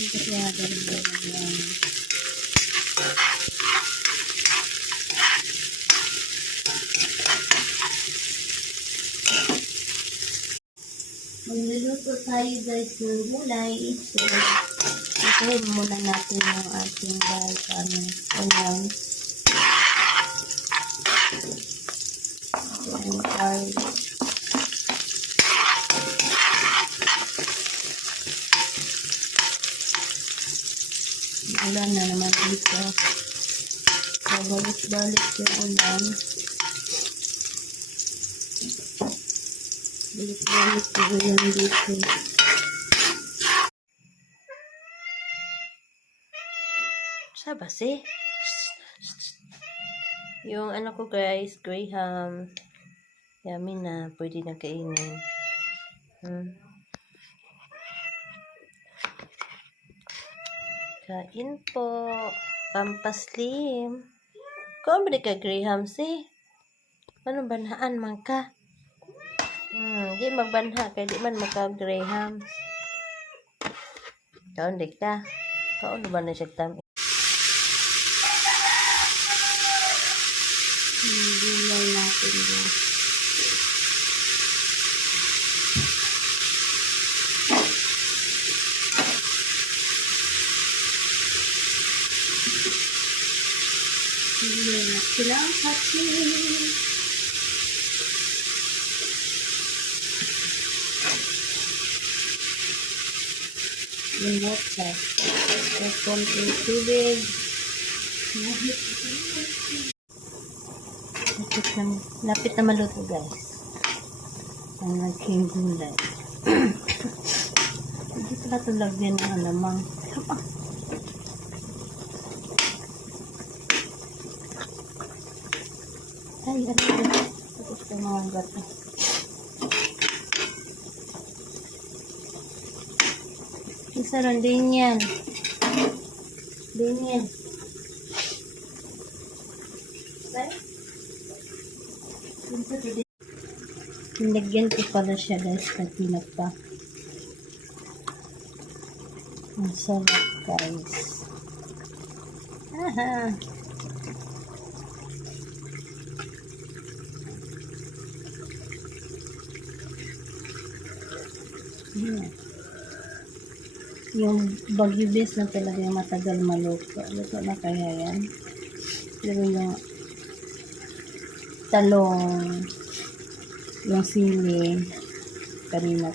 Kasi ada rin yung magluluto tayo guys ng gulay. So, ituhin muna natin yung ating guys onion. And garlic. Ulan na naman dito. So, balik-balik yung ulan. Balik-balik yung ulan dito. Saba si? Yung ano ko guys, graham. Yummy na. Pwede na kainin. Kain po. Pampaslim. Kung ba ka graham si? Ano banhaan man ka? Di magbanha kaya di man maka-graham. Kaon di ka. Kaon ba na siya tami? Gulay natin din. Gulay na silang hatsin. Yung water. Tapos konting tubig. Lapit na maluto guys. Ang naging gulay. Hindi pala ito lagyan ng alamang. Ay, ano ito? Tapos ito mga gato. Isa rin din yan. Din yan. Nilagyan ko pala siya guys kanina pa. Ang sarap guys. Aha. Yung Baguio beef na talaga yung matagal maluto. Luto na kaya yan. Pero yung talong, yung sili, kanina